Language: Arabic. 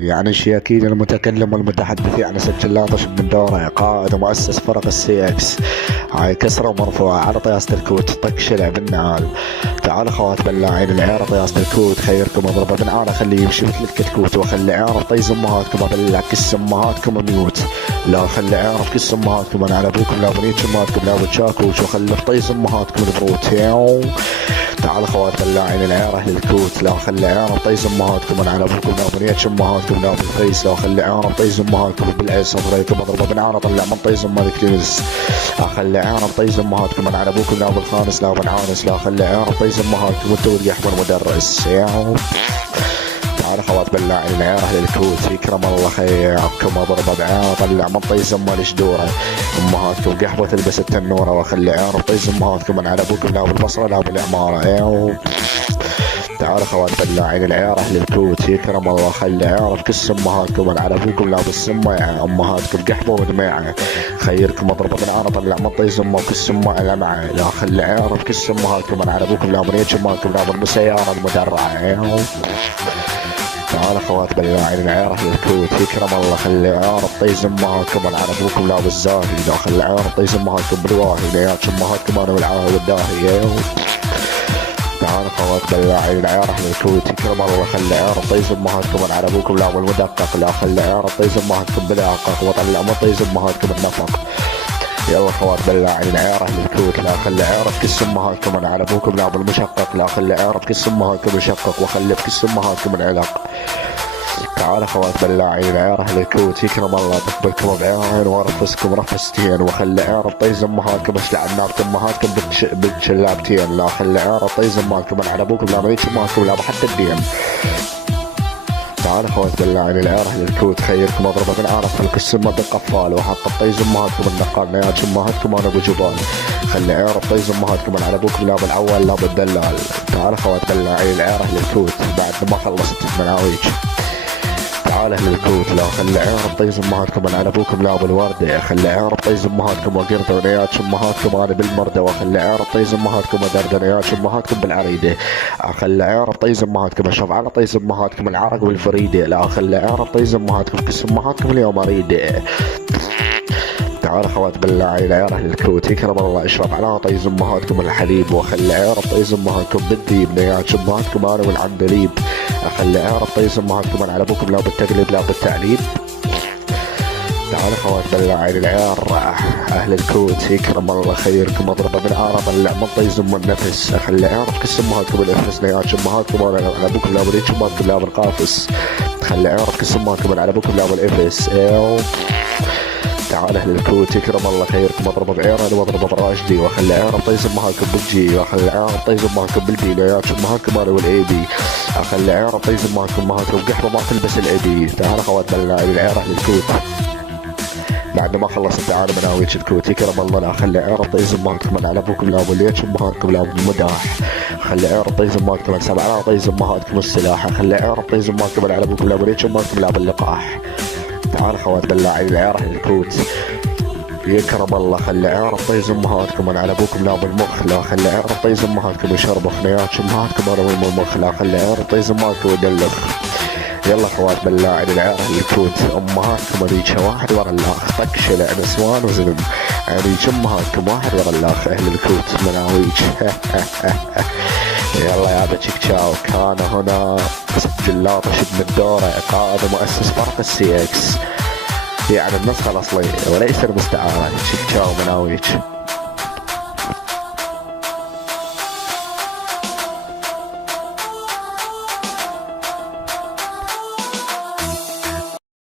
يعني شياكين المتكلم والمتحدث يعني سجل من دوره قائد ومؤسس فرق السي اكس. هاي كسره ومرفوعه على طياسة الكوت طق شلع بالنعال. تعال خوات بلاعين العيار طياسة الكوت خيركم اضربه بالنعال خليه يمشي مثل الكتكوت واخلي عيار طيز امهاتكم ابلع كس امهاتكم ميوت. لا خلي عيار كس امهاتكم انا على ابوكم لا بنيت امهاتكم لا بتشاكوش وخلي طيز امهاتكم البروت ياو. تعال خوات بلاعين العيار اهل الكوت لا خلي عيار طيز امهاتكم انا على ابوكم لا بنيت امهاتكم لا بالفيس لا خلي عيار طيز امهاتكم بالعيس اضريكم اضربه بالنعال اطلع من طيز امهاتك تنس. اخلي عيار طيز امهاتكم انا على ابوكم لا بالخامس لا بالعانس لا خلي عيار طيز امهاتكم وانتو يحمل مدرس ياو. تعال خوات بلاعين العيار اهل الكوت يكرم الله خيركم اضربه بعيار طلع من طيز امها الجدوره امهاتكم قحبه تلبس التنوره واخلي عيار طيز امهاتكم انا على ابوكم لا بالبصره لا بالعماره ياو. تعال خوات بلاعين العيار اهل الكوت يكرم الله خلي عيار بكس امهاتكم انا على ابوكم لا بالسمه يعني امهاتكم قحبه ودميعه خيركم اضربه بالعانه طلع من طيز امه وكس امه لمعه لا خلي عيار بكس امهاتكم انا على ابوكم لا بنيت امهاتكم لا بالسياره المدرعه ياو. تعال خوات بلاعين العيار اهل الكوت يكرم الله خلي عيار طيز امهاتكم انا على ابوكم لا بالزاهي لا خلي عيار طيز امهاتكم بالواهي لياتش امهاتكم انا بالعاهي والداهي ياو. تعال خوات بلاعين العيار اهل الكوت يكرم الله خلي عيار طيز امهاتكم انا على ابوكم لا بالمدقق لا خلي عيار طيز امهاتكم بالعقق وطلع من طيز امهاتكم النفق. يلا خوات بلاعين العيار اهل الكوت لا خلي عيار بكس امهاتكم انا على ابوكم لا بالمشقق لا خلي عيار بكس امهاتكم مشقق وخلي بكس امهاتكم العلق. تعال خوات بلاعين العيار اهل الكوت يكرم الله تقبلكم بعيارين ورفسكم رفستين وخلي عيار طيز امهاتكم اشلع عنابة امهاتكم بالشلابتين لا خلي عيار طيز امهاتكم انا على ابوكم لا مليك امهاتكم لا بحتى الدين. تعال خوات بلاعين العيار اهل الكوت خيركم اضربه بالعارف خلق السمه بالقفال وحط طيز امهاتكم النقال نياج امهاتكم انا بجبال خلي عيار طيز امهاتكم انا على ابوكم لا بالعوال لا بالدلال. تعال خوات بلاعين العيار اهل الكوت بعد ما خلصت المناويج. تعال اهل الكوت لا خلي عيار طيز امهاتكم انا على ابوكم لا بالورده خلي عيار طيز امهاتكم وقرده ونياتش امهاتكم انا بالمرده وخلي عيار طيز امهاتكم ودرده نياتش امهاتكم بالعريده. اخلي عيار طيز امهاتكم اشرب على طيز امهاتكم العرق والفريده لا اخلي عيار طيز امهاتكم كس امهاتكم اليوم اريده. تعال خوات بلاعين العيار اهل الكوت يكرم الله اشرب على طيز امهاتكم الحليب واخلي عيار طيز امهاتكم بالذيب نياتش امهاتكم انا والعندليب. اخلي عيار طيز امهاتكم انا على ابوكم لا بالتقليب لا بالتعليب. تعال خوات بلاعين العيار اهل الكوت يكرم الله خيركم اضربه بالعاره طلع من طيز ام النفس. اخلي عيار بكس امهاتكم الافس نياتش امهاتكم انا على ابوكم لا بريتش امهاتكم لا بالقافس خلي عيار بكس امهاتكم انا على ابوكم لا بالافس ايو. تعال اهل الكوت يكرم الله خيركم اضربه بعيراني واضربه براشدي واخلي عيار طيز امهاتكم بالجي واخلي عيار طيز امهاتكم بالبي لياتش امهاتكم انا والاي بي. اخلي عيار طيز امهاتكم قحبه ما تلبس الاي بي. تعال خوات بلاعين العيار اهل الكوت بعد ما خلصت تعال مناويج الكوت يكرم الله لا خلي عيار طيز امهاتكم انا على ابوكم لا وليتش امهاتكم لا بالمداح خلي عيار طيز امهاتكم انا سبع على طيز امهاتكم السلاح خلي عيار طيز امهاتكم انا على ابوكم لا وليتش امهاتكم لا باللقاح. تعال خوات بلاعين العيار اهل الكوت يكرم الله خلي عيار طيز امهاتكم انا على ابوكم لا بالمخ لا خلي عيار طيز امهاتكم يشربوا خنياتش امهاتكم انا بالمخ لا خلي عيار طيز امهاتكم يدلخ. يلا خوات بلاعين العيار اهل الكوت امهاتكم اريج واحد ورا الاخ طق شلع نسوان وزلم اريج امهاتكم واحد ورا الاخ اهل الكوت مناويج. يلا يا بتشيك تشاو كان هنا سجل لاطش من الدورة قائد ومؤسس فرق السي اكس يعني النسخة الأصلية وليس المستعارة. تشيك تشاو مناويج.